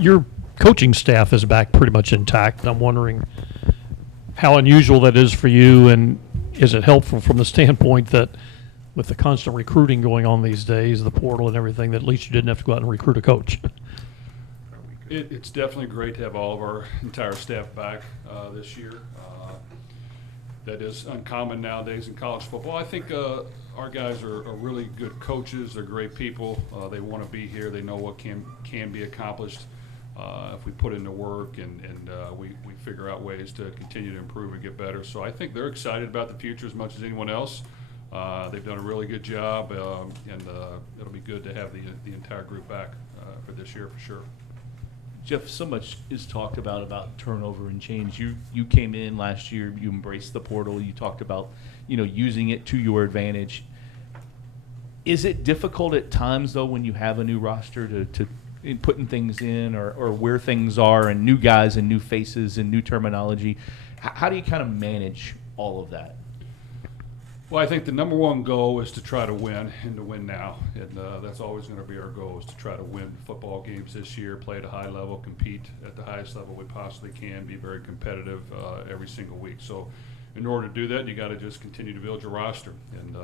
Your coaching staff is back pretty much intact. I'm wondering how unusual that is for you, and is it helpful from the standpoint that with the constant recruiting going on these days, the portal and everything, that at least you didn't have to go out and recruit a coach? It's definitely great to have all of our entire staff back this year. That is uncommon nowadays in college football. I think our guys are really good coaches. They're great people. They want to be here. They know what can be accomplished if we put in the work and we figure out ways to continue to improve and get better. So I think they're excited about the future as much as anyone else. They've done a really good job, and it'll be good to have the entire group back for this year for sure. Jeff, so much is talked about turnover and change. You came in last year, you embraced the portal, you talked about, using it to your advantage. Is it difficult at times, though, when you have a new roster to putting things in or where things are and new guys and new faces and new terminology? How do you kind of manage all of that? Well, I think the number one goal is to try to win and to win now. And that's always going to be our goal, is to try to win football games this year, play at a high level, compete at the highest level we possibly can, be very competitive every single week. So in order to do that, you got to just continue to build your roster. And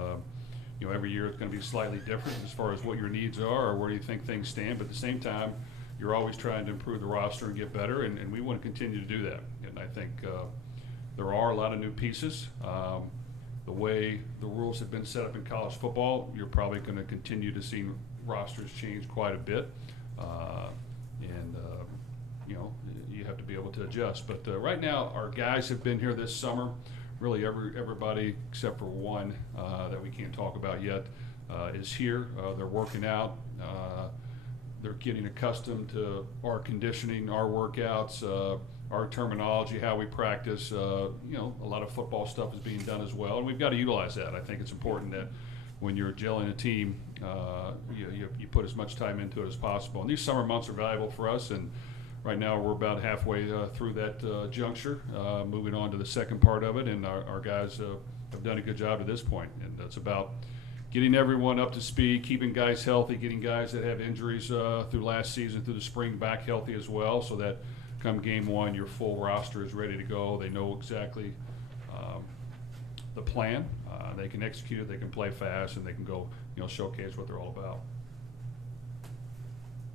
every year it's going to be slightly different as far as what your needs are or where you think things stand. But at the same time, you're always trying to improve the roster and get better, and we want to continue to do that. And I think there are a lot of new pieces. The way the rules have been set up in college football, you're probably going to continue to see rosters change quite a bit, and you have to be able to adjust. But right now, our guys have been here this summer. Really, everybody except for one that we can't talk about yet is here. They're working out. They're getting accustomed to our conditioning, our workouts, our terminology, how we practice. A lot of football stuff is being done as well, and we've got to utilize that. I think it's important that when you're gelling a team, you put as much time into it as possible. And these summer months are valuable for us, and right now we're about halfway through that juncture, moving on to the second part of it, and our guys have done a good job to this point. And it's about getting everyone up to speed, keeping guys healthy, getting guys that have injuries through last season, through the spring, back healthy as well, so that come game one, your full roster is ready to go. They know exactly the plan. They can execute it, they can play fast, and they can go showcase what they're all about.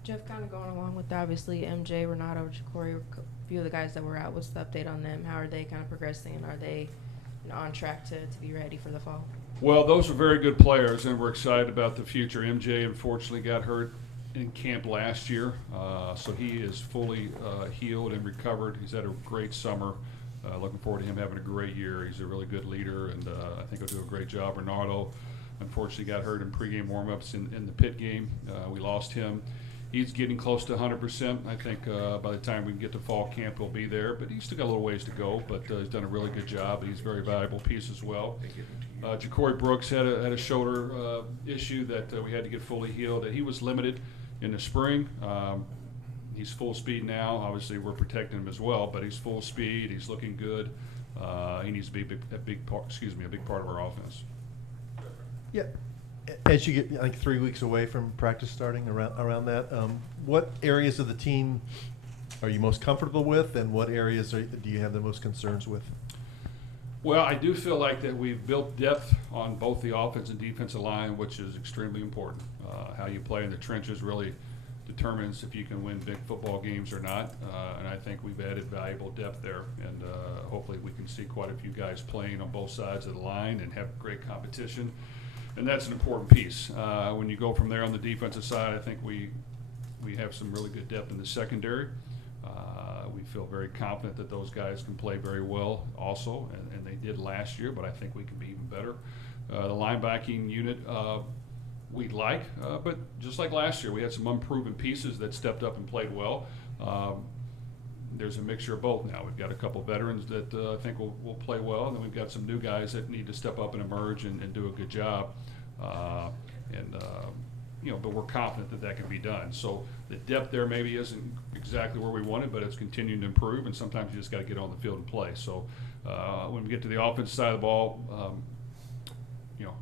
Jeff, kind of going along with that, obviously MJ, Renato, Ja'Cory, a few of the guys that were out, what's the update on them? How are they kind of progressing, and are they on track to be ready for the fall? Well, those are very good players, and we're excited about the future. MJ unfortunately got hurt in camp last year, so he is fully healed and recovered. He's had a great summer. Looking forward to him having a great year. He's a really good leader, and I think he'll do a great job. Renato unfortunately got hurt in pregame warmups in the Pitt game. We lost him. He's getting close to 100%. I think by the time we can get to fall camp, he'll be there. But he's still got a little ways to go, but he's done a really good job. He's a very valuable piece as well. Ja'Cory Brooks had a shoulder issue that we had to get fully healed. He was limited in the spring. He's full speed now. Obviously, we're protecting him as well, but he's full speed. He's looking good. He needs to be a big part of our offense. Yeah. As you get, I think, 3 weeks away from practice starting, around that, what areas of the team are you most comfortable with, and what areas do you have the most concerns with? Well, I do feel like that we've built depth on both the offense and defensive line, which is extremely important. How you play in the trenches really determines if you can win big football games or not, and I think we've added valuable depth there, and hopefully we can see quite a few guys playing on both sides of the line and have great competition. And that's an important piece. When you go from there on the defensive side, I think we have some really good depth in the secondary. We feel very confident that those guys can play very well also, and they did last year, but I think we can be even better. The linebacking unit we'd like, but just like last year, we had some unproven pieces that stepped up and played well. There's a mixture of both now. We've got a couple veterans that I think will play well, and then we've got some new guys that need to step up and emerge and do a good job. But we're confident that can be done. So the depth there maybe isn't exactly where we wanted, but it's continuing to improve, and sometimes you just got to get on the field and play. So when we get to the offensive side of the ball,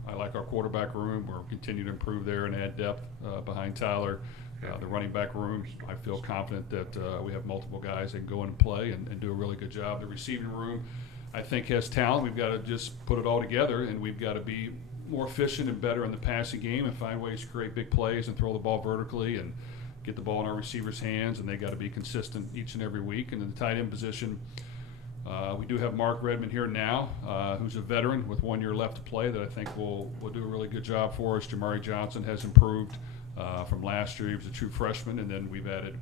I like our quarterback room. We're continuing to improve there and add depth behind Tyler. The running back room, I feel confident that we have multiple guys that can go in and play and do a really good job. The receiving room, I think, has talent. We've got to just put it all together, and we've got to be more efficient and better in the passing game and find ways to create big plays and throw the ball vertically and get the ball in our receivers' hands, and they got to be consistent each and every week. And in the tight end position, we do have Mark Redmond here now, who's a veteran with 1 year left to play that I think will do a really good job for us. Jamari Johnson has improved from last year. He was a true freshman, and then we've added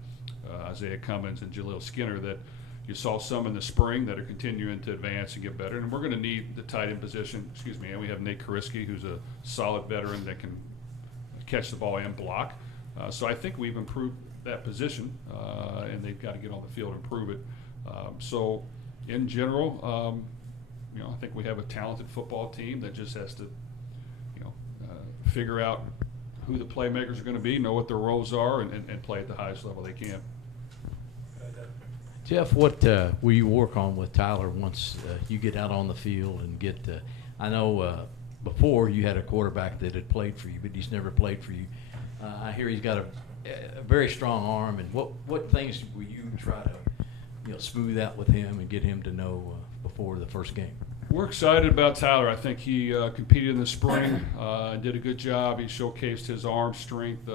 Isaiah Cummins and Jaleel Skinner that you saw some in the spring that are continuing to advance and get better. And we're going to need the tight end position, and we have Nate Kariski, who's a solid veteran that can catch the ball and block. So I think we've improved that position, and they've got to get on the field and prove it. So in general, I think we have a talented football team that just has to, figure out who the playmakers are going to be, know what their roles are, and play at the highest level they can. Jeff, what will you work on with Tyler once you get out on the field and get I know before you had a quarterback that had played for you, but he's never played for you. I hear he's got a very strong arm, and what things will you try to smooth out with him and get him to know before the first game? We're excited about Tyler. I think he competed in the spring and did a good job. He showcased his arm strength.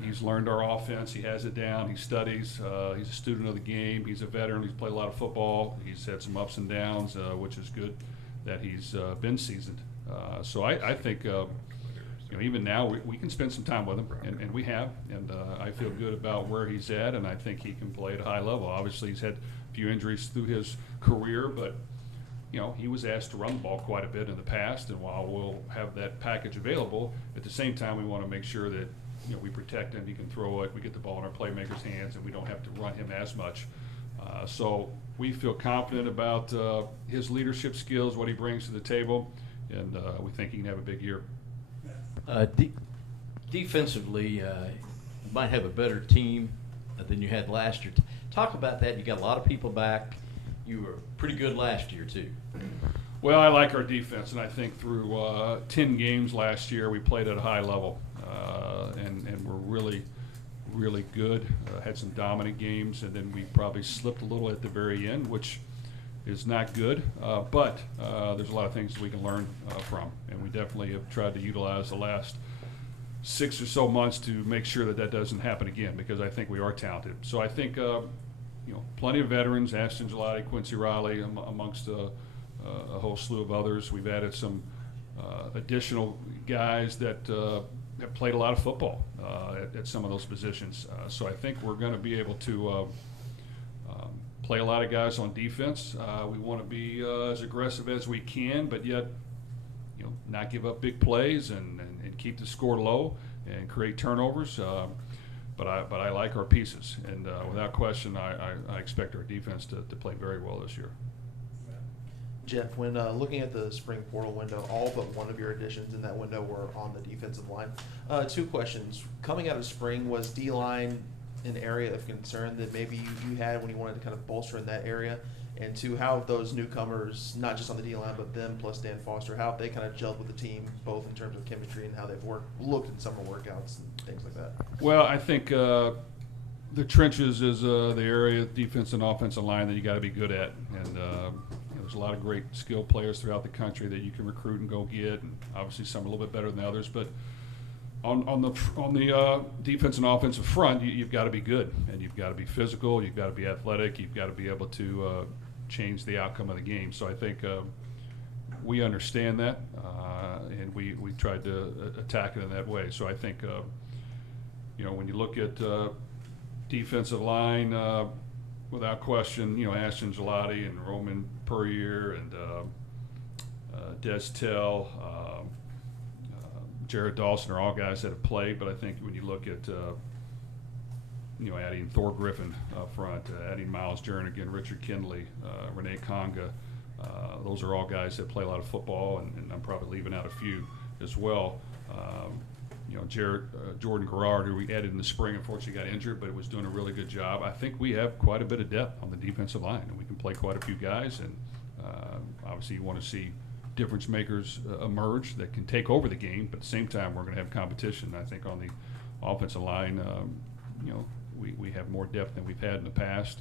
He's learned our offense. He has it down. He studies. He's a student of the game. He's a veteran. He's played a lot of football. He's had some ups and downs, which is good that he's been seasoned. So I think even now we can spend some time with him, and we have. And I feel good about where he's at, and I think he can play at a high level. Obviously, he's had a few injuries through his career, but he was asked to run the ball quite a bit in the past, and while we'll have that package available, at the same time we want to make sure that we protect him, he can throw it, we get the ball in our playmakers' hands, and we don't have to run him as much. So we feel confident about his leadership skills, what he brings to the table, and we think he can have a big year. Defensively, you might have a better team than you had last year. Talk about that. You got a lot of people back. You were pretty good last year, too. Well, I like our defense, and I think through 10 games last year we played at a high level, and we're really, really good. Had some dominant games, and then we probably slipped a little at the very end, which is not good, but there's a lot of things that we can learn from, and we definitely have tried to utilize the last 6 or so months to make sure that that doesn't happen again, because I think we are talented. So I think plenty of veterans, Ashton Gelati, Quincy Riley, amongst a whole slew of others. We've added some additional guys that have played a lot of football at some of those positions. So I think we're going to be able to play a lot of guys on defense. We want to be as aggressive as we can, but yet not give up big plays and keep the score low and create turnovers. But I like our pieces, and without question, I expect our defense to play very well this year. Jeff, when looking at the spring portal window, all but one of your additions in that window were on the defensive line. 2 questions. Coming out of spring, was D-line an area of concern that maybe you had when you wanted to kind of bolster in that area? And 2, how have those newcomers, not just on the D-line, but them plus Dan Foster, how have they kind of gelled with the team, both in terms of chemistry and how they've looked in summer workouts and things like that? Well, I think the trenches is the area, defense and offensive line, that you got to be good at. And there's a lot of great skilled players throughout the country that you can recruit and go get. And obviously, some are a little bit better than others, but on the defense and offensive front, you've got to be good, and you've got to be physical, you've got to be athletic, you've got to be able to change the outcome of the game. So I think we understand that, and we tried to attack it in that way. So I think when you look at defensive line, without question, Ashton Gelati and Roman Puryear and Des Tell, Jared Dawson are all guys that have played. But I think when you look at adding Thor Griffin up front, adding Miles Jernigan, Richard Kindley, Renee Conga, those are all guys that play a lot of football, and I'm probably leaving out a few as well. Jordan Garrard, who we added in the spring, unfortunately got injured, but was doing a really good job. I think we have quite a bit of depth on the defensive line, and we can play quite a few guys. And obviously, you want to see difference makers emerge that can take over the game. But at the same time, we're going to have competition, I think, on offensive line, we have more depth than we've had in the past.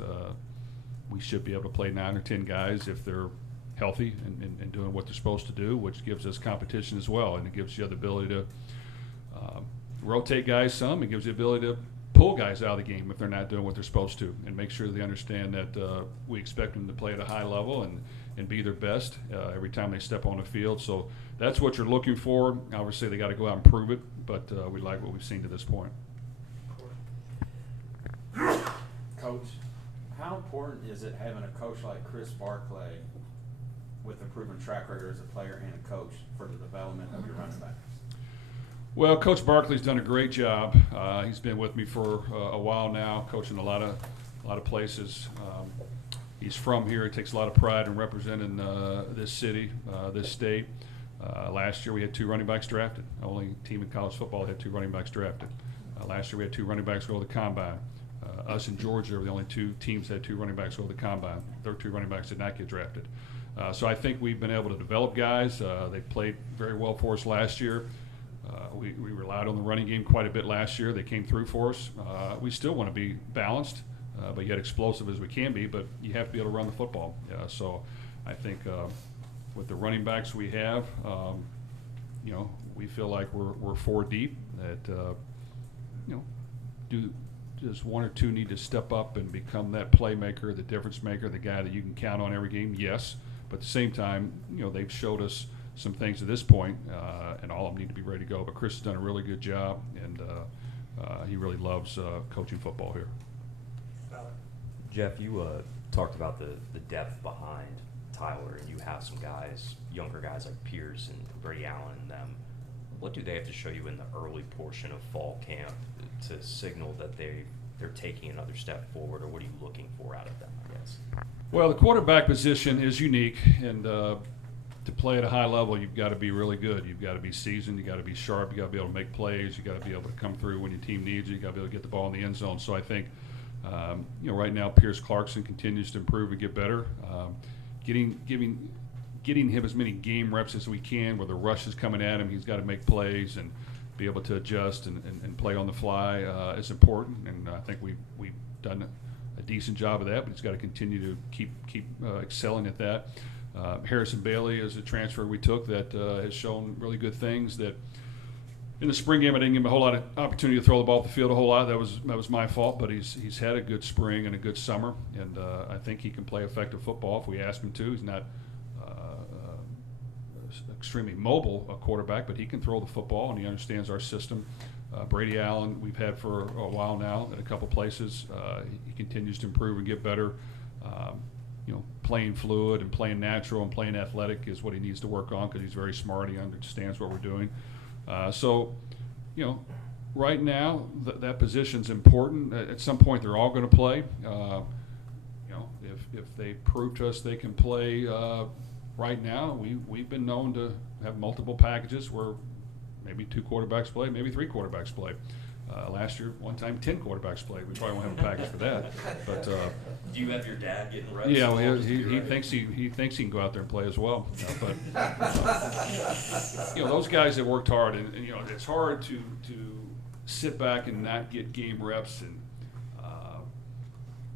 We should be able to play 9 or 10 guys if they're healthy and doing what they're supposed to do, which gives us competition as well, and it gives you the ability to rotate guys some. It gives you the ability to pull guys out of the game if they're not doing what they're supposed to, and make sure they understand that we expect them to play at a high level and be their best every time they step on the field. So that's what you're looking for. Obviously, they got to go out and prove it, but we like what we've seen to this point. Coach, how important is it having a coach like Chris Barclay with a proven track record as a player and a coach for the development of your running backs? Well, Coach Barkley's done a great job. He's been with me for a while now, coaching a lot of places. He's from here. He takes a lot of pride in representing this city, this state. Last year we had 2 running backs drafted. Only team in college football that had 2 running backs drafted. Last year we had 2 running backs go to the combine. Us and Georgia were the only 2 teams that had 2 running backs go to the combine. Their 2 running backs did not get drafted. So I think we've been able to develop guys. They played very well for us last year. We relied on the running game quite a bit last year. They came through for us. We still want to be balanced, but yet explosive as we can be, but you have to be able to run the football. So I think with the running backs we have, we feel like we're 4 deep. That does 1 or 2 need to step up and become that playmaker, the difference maker, the guy that you can count on every game? Yes, but at the same time, they've showed us some things at this point, and all of them need to be ready to go. But Chris has done a really good job, and he really loves coaching football here. Jeff, you talked about the depth behind Tyler, and you have some guys, younger guys like Pierce and Brady Allen and them. What do they have to show you in the early portion of fall camp to signal that they're taking another step forward, or what are you looking for out of them, I guess? Well, the quarterback position is unique, and to play at a high level, you've got to be really good. You've got to be seasoned. You've got to be sharp. You've got to be able to make plays. You've got to be able to come through when your team needs you. You've got to be able to get the ball in the end zone. So I think, right now, Pierce Clarkson continues to improve and get better. Getting him as many game reps as we can, where the rush is coming at him, he's got to make plays and be able to adjust and play on the fly is important. And I think we've done a decent job of that, but he's got to continue to keep excelling at that. Harrison Bailey is a transfer we took that has shown really good things. That in the spring game I didn't give him a whole lot of opportunity to throw the ball up the field a whole lot. That was my fault, but he's had a good spring and a good summer, and I think he can play effective football if we ask him to. He's not extremely mobile quarterback, but he can throw the football and he understands our system. Brady Allen we've had for a while now at a couple places. He continues to improve and get better. Playing fluid and playing natural and playing athletic is what he needs to work on, because he's very smart. He understands what we're doing. Right now that position's important. At some point they're all going to play. If they prove to us they can play right now, we've been known to have multiple packages where maybe 2 quarterbacks play, maybe 3 quarterbacks play. Last year, one time, 10 quarterbacs played. We probably won't have a package for that. But do you have your dad getting reps? Yeah, well, he thinks he thinks he can go out there and play as well. Those guys that worked hard, and it's hard to sit back and not get game reps and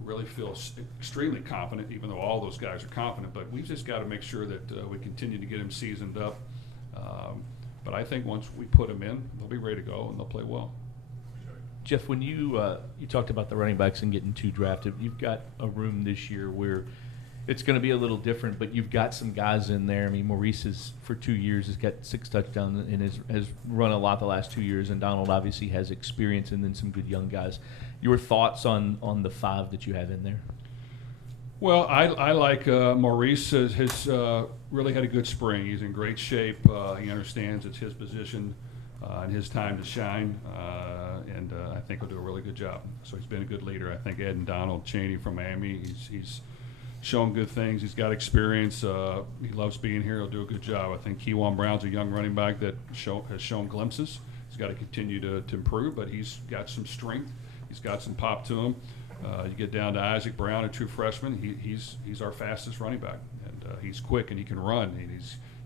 really feel extremely confident, even though all those guys are confident. But we've just got to make sure that we continue to get them seasoned up. But I think once we put them in, they'll be ready to go and they'll play well. Jeff, when you talked about the running backs and getting 2 drafted, you've got a room this year where it's going to be a little different, but you've got some guys in there. I mean, Maurice has, for 2 years, has got 6 touchdowns and has run a lot the last 2 years, and Donald obviously has experience, and then some good young guys. Your thoughts on the 5 that you have in there? Well, I like Maurice has really had a good spring. He's in great shape. He understands it's his position and his time to shine, and I think he'll do a really good job. So he's been a good leader. I think Ed and Donald Cheney from Miami, he's shown good things. He's got experience. He loves being here. He'll do a good job. I think Kewan Brown's a young running back that has shown glimpses. He's got to continue to improve, but he's got some strength. He's got some pop to him. You get down to Isaac Brown, a true freshman. He's our fastest running back, and he's quick and he can run. And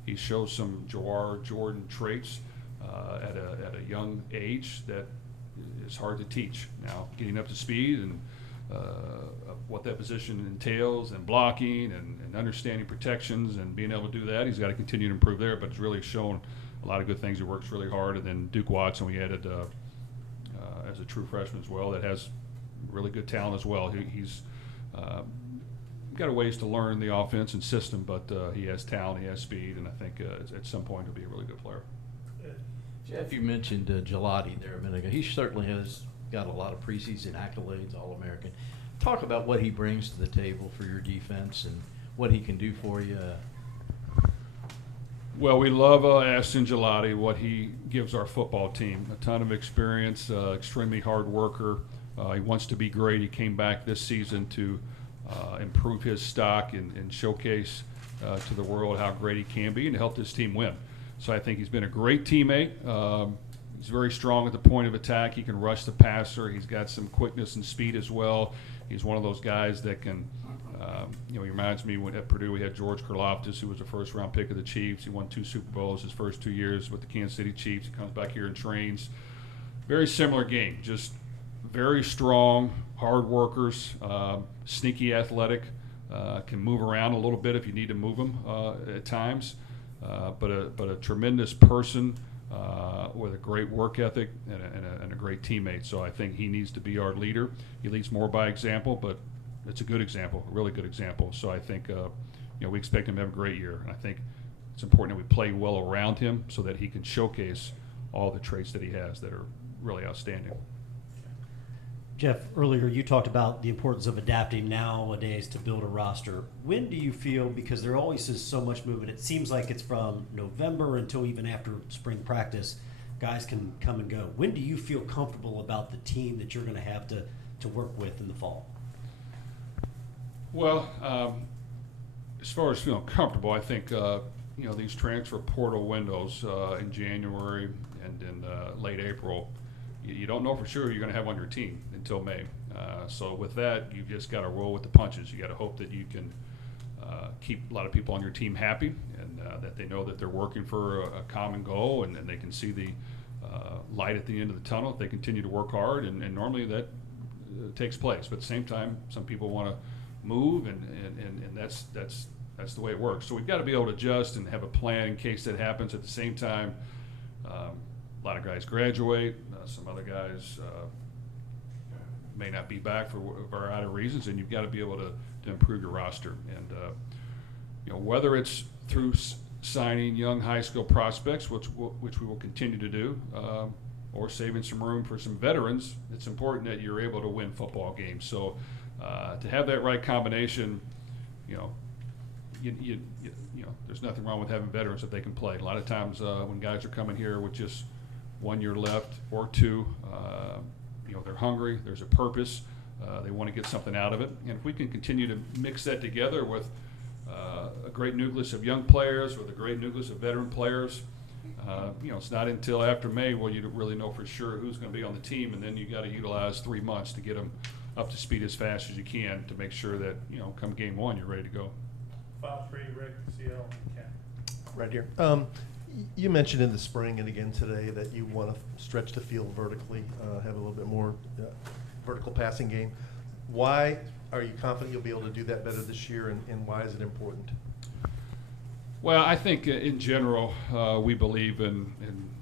he shows some Jawar Jordan traits at a young age that is hard to teach. Now, getting up to speed and of what that position entails, and blocking and understanding protections and being able to do that, he's got to continue to improve there. But it's really shown a lot of good things. He works really hard. And then Duke Watson, we added as a true freshman as well, that has really good talent as well. He's got a ways to learn the offense and system, but he has talent, he has speed, and I think at some point he'll be a really good player. Jeff, you mentioned Gelati there a minute ago. He certainly has got a lot of preseason accolades, All-American. Talk about what he brings to the table for your defense and what he can do for you. Well, we love Ashton Gelati, what he gives our football team. A ton of experience, extremely hard worker. He wants to be great. He came back this season to improve his stock and showcase to the world how great he can be and to help this team win. So I think he's been a great teammate. He's very strong at the point of attack. He can rush the passer. He's got some quickness and speed as well. He's one of those guys that can, he reminds me when at Purdue we had George Karlaftis, who was a first-round pick of the Chiefs. He won 2 Super Bowls his first 2 years with the Kansas City Chiefs. He comes back here and trains. Very similar game, just very strong, hard workers, sneaky athletic, can move around a little bit if you need to move him at times. But a tremendous person with a great work ethic and a great teammate. So I think he needs to be our leader. He leads more by example, but it's a good example, a really good example. So I think we expect him to have a great year. And I think it's important that we play well around him so that he can showcase all the traits that he has that are really outstanding. Jeff, earlier you talked about the importance of adapting nowadays to build a roster. When do you feel, because there always is so much movement, it seems like it's from November until even after spring practice, guys can come and go. When do you feel comfortable about the team that you're going to have to work with in the fall? Well, as far as feeling comfortable, I think these transfer portal windows in January and in late April, you don't know for sure who you're going to have on your team until May. So with that, you've just got to roll with the punches. You got to hope that you can keep a lot of people on your team happy and that they know that they're working for a common goal and they can see the light at the end of the tunnel if they continue to work hard. And normally that takes place. But at the same time, some people want to move, and that's the way it works. So we've got to be able to adjust and have a plan in case that happens. At the same time, a lot of guys graduate. Some other guys may not be back for a variety of reasons, and you've got to be able to improve your roster. And whether it's through signing young high school prospects, which we will continue to do, or saving some room for some veterans, it's important that you're able to win football games. So to have that right combination, there's nothing wrong with having veterans if they can play. A lot of times when guys are coming here with just 1 year left or 2, they're hungry, there's a purpose, they want to get something out of it. And if we can continue to mix that together with a great nucleus of young players, with a great nucleus of veteran players, it's not until after May where you really know for sure who's going to be on the team, and then you got to utilize 3 months to get them up to speed as fast as you can to make sure that, come game 1, you're ready to go. File 3, Rick, CL, Ken. Right here. You mentioned in the spring and again today that you want to stretch the field vertically, have a little bit more vertical passing game. Why are you confident you'll be able to do that better this year, and why is it important? Well, I think in general, we believe in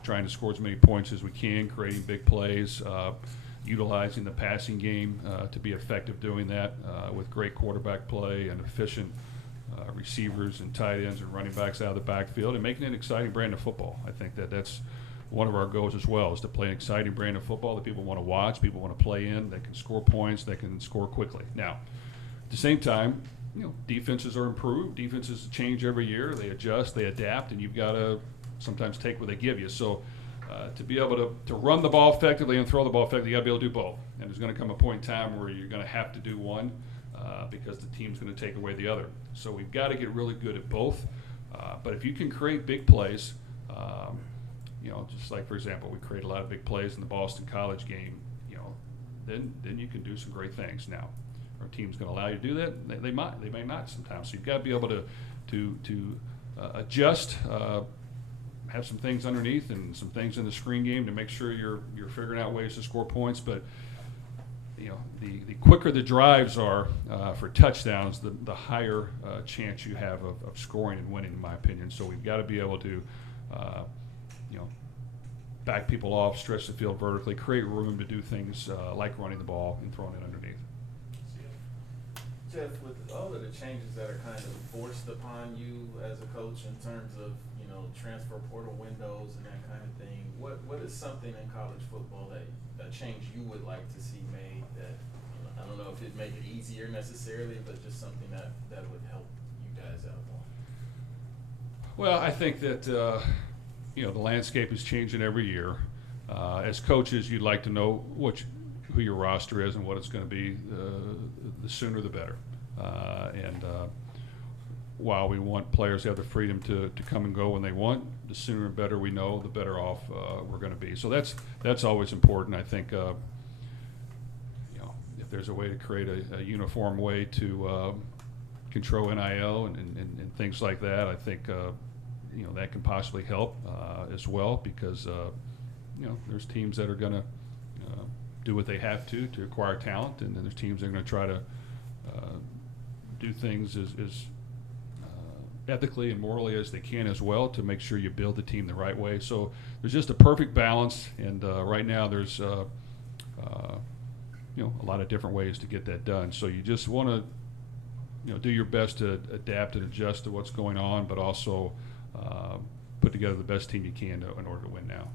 trying to score as many points as we can, creating big plays, utilizing the passing game to be effective doing that with great quarterback play and efficient receivers and tight ends and running backs out of the backfield, and making an exciting brand of football. I think that's one of our goals as well, is to play an exciting brand of football that people want to watch, people want to play in, that can score points, that can score quickly. Now, at the same time, defenses are improved. Defenses change every year. They adjust, they adapt, and you've got to sometimes take what they give you. So to be able to run the ball effectively and throw the ball effectively, you got to be able to do both. And there's going to come a point in time where you're going to have to do one because the team's going to take away the other. So we've got to get really good at both. But if you can create big plays, just like, for example, we create a lot of big plays in the Boston College game, then you can do some great things. Now, our team's going to allow you to do that? They may not sometimes. So you've got to be able to adjust have some things underneath and some things in the screen game to make sure you're figuring out ways to score points. But you know, the quicker the drives are for touchdowns, the higher chance you have of scoring and winning, in my opinion. So we've got to be able to, you know, back people off, stretch the field vertically, create room to do things like running the ball and throwing it underneath. Jeff, with all of the changes that are kind of forced upon you as a coach in terms of, you know, transfer portal windows and that kind of thing, what is something in college football that a change you would like to see made that, I don't know if it'd make it easier necessarily, but just something that would help you guys out more? Well, I think that you know, the landscape is changing every year. As coaches, you'd like to know who your roster is and what it's going to be. The sooner the better. While we want players to have the freedom to come and go when they want, the sooner and better we know, the better off we're going to be. So that's always important. I think you know, if there's a way to create a uniform way to control NIL and things like that, I think you know, that can possibly help as well, because you know, there's teams that are going to do what they have to acquire talent, and then there's teams that are going to try to do things as ethically and morally as they can as well to make sure you build the team the right way. So there's just a perfect balance, and right now there's you know, a lot of different ways to get that done. So you just want to, you know, do your best to adapt and adjust to what's going on, but also put together the best team you can in order to win now.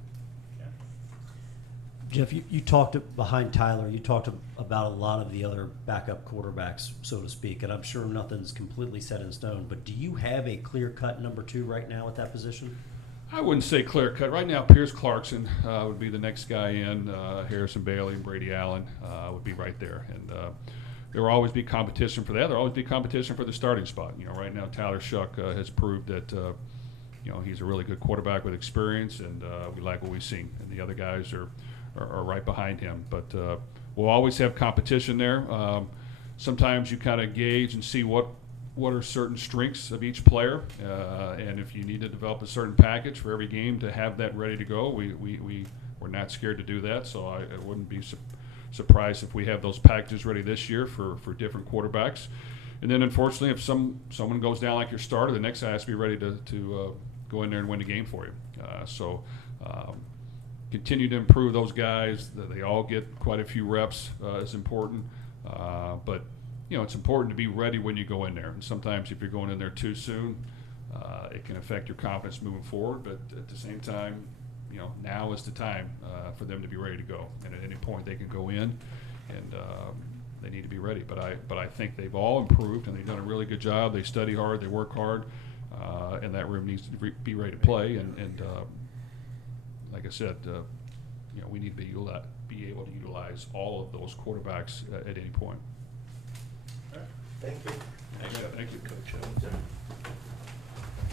Jeff, you talked behind Tyler, you talked about a lot of the other backup quarterbacks, so to speak, and I'm sure nothing's completely set in stone, but do you have a clear-cut number 2 right now at that position? I wouldn't say clear cut. Right now, Pierce Clarkson would be the next guy in. Harrison Bailey and Brady Allen would be right there. And there will always be competition for that. There will always be competition for the starting spot. You know, right now, Tyler Shuck has proved that you know, he's a really good quarterback with experience, and we like what we've seen. And the other guys are right behind him. But we'll always have competition there. Sometimes you kind of gauge and see what are certain strengths of each player, and if you need to develop a certain package for every game to have that ready to go, we're not scared to do that. So I wouldn't be surprised if we have those packages ready this year for different quarterbacks. And then unfortunately, if someone goes down like your starter, the next guy has to be ready to go in there and win the game for you. Continue to improve those guys. They all get quite a few reps is important. But you know, it's important to be ready when you go in there. And sometimes if you're going in there too soon, it can affect your confidence moving forward. But at the same time, you know, now is the time for them to be ready to go. And at any point they can go in, and they need to be ready. But I think they've all improved, and they've done a really good job. They study hard, they work hard, and that room needs to be ready to play. And like I said, you know, we need to be able to utilize all of those quarterbacks at any point. Thank you. Thank you, Coach.